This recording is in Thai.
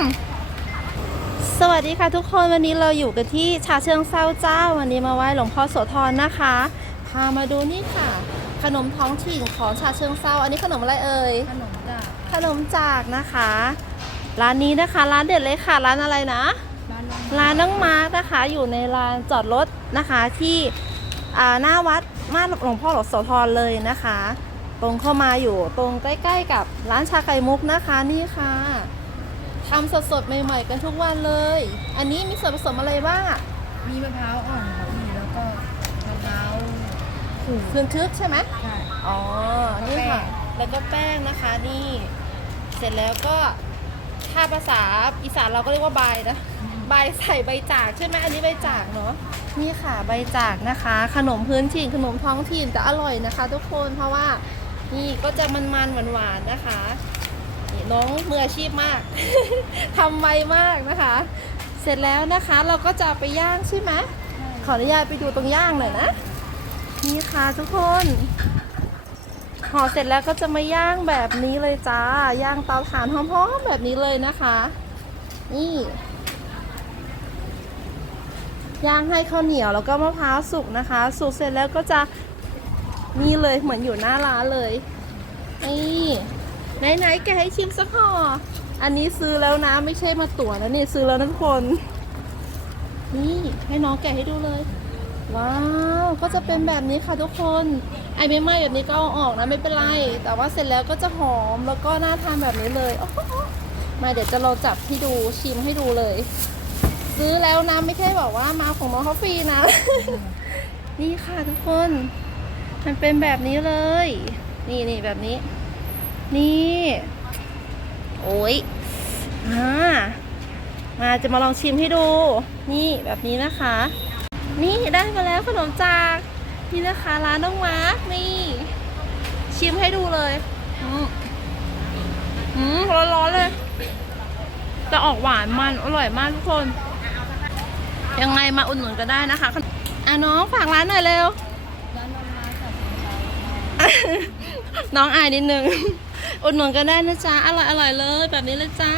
มสวัสดีค่ะทุกคนวันนี้เราอยู่กันที่ชาเชิงเซาเจ้า วันนี้มาไหว้หลวงพ่อโสธรนะคะ พามาดูนี่ค่ะ ขนมท้องถิ่นของชาเชิงเซาอันนี้ขนมอะไรเอ่ยขนมจากขนมจากนะคะ ร้านนี้นะคะ ร้านเด็ดเลยค่ะ ร้านอะไรนะบ้านน้องร้านน้องมาร์กนะคะ อยู่ในลานจอดรถนะคะที่อ่าหน้าวัดมาหลวงพ่อหลวงโสธรเลยนะคะ ตรงเข้ามาอยู่ตรงใกล้ ๆ กับร้านชาไข่มุกนะคะนี่ค่ะ ทำสดๆ ใหม่ๆ กันทุกวันเลย อันนี้มีส่วนผสมอะไรบ้างอะมีมะพร้าวอ่อนค่ะพี่แล้วก็มะพร้าวขูดเครื่องทึกใช่ไหมใช่ อ๋อ นี่ค่ะแป้งแล้วก็แป้งนะคะนี่ เสร็จแล้วก็ถ้าภาษาอีสานเราก็เรียกว่าใบายนะใบายใส่ใบจากใช่ไหมอันนี้ใบจากเนาะ นี่ค่ะใบจากนะคะ ขนมพื้นถิ่นขนมท้องถิ่นแต่อร่อยนะคะ ทุกคนเพราะว่านี่ก็จะมันๆหวานๆนะคะ นี่น้องมืออาชีพมาก ทำไวมากนะคะ เสร็จแล้วนะคะเราก็จะเอาไปย่างใช่ไหมขออนุญาตไปดูตรงย่างหน่อยนะ นี่ค่ะทุกคนห่อเสร็จแล้วก็จะมาย่างแบบนี้เลยจ้า ย่างเตาถ่านหอมๆแบบนี้เลยนะคะ นี่ ย่างให้ข้าวเหนียวแล้วก็มะพร้าวสุกนะคะ สุกเสร็จแล้วก็จะนี่เลยเหมือนอยู่หน้าร้านเลย นี่ ไหนๆแกให้ชิมสักห่อ อันนี้ซื้อแล้วนะไม่ใช่มาตั๋วนะนี่ซื้อแล้วนะทุกคน นี่ให้น้องแกะให้ดูเลย ว้าว ก็จะเป็นแบบนี้ค่ะทุกคน ไอ้ไม่ไหม้แบบนี้ก็เอาออกนะไม่เป็นไร แต่ว่าเสร็จแล้วก็จะหอมแล้วก็น่าทานแบบนี้เลยมาเดี๋ยวจะเราจับให้ดูชิมให้ดูเลย ซื้อแล้วนะไม่ใช่บอกว่ามาของน้องเขาฟรีนะ นี่ค่ะทุกคน มันเป็นแบบนี้เลย นี่นี่แบบนี้ นี่ โอ้ยอ่ามาจะมาลองชิมให้ดู นี่แบบนี้นะคะ นี่ได้มาแล้วขนมจากนี่นะคะร้านน้องมาร์กนี่ ชิมให้ดูเลยอืมอืมร้อนๆเลยแต่ออกหวานมันอร่อยมากทุกคน ยังไงมาอุดหนุนก็ได้นะคะอะน้องฝากร้านหน่อยเร็วร้านน้องมาจากเชียงราย น้องอายนิดนึง อุดหนุนกันได้นะจ๊ะ อร่อยอร่อยเลย แบบนี้เลยจ้า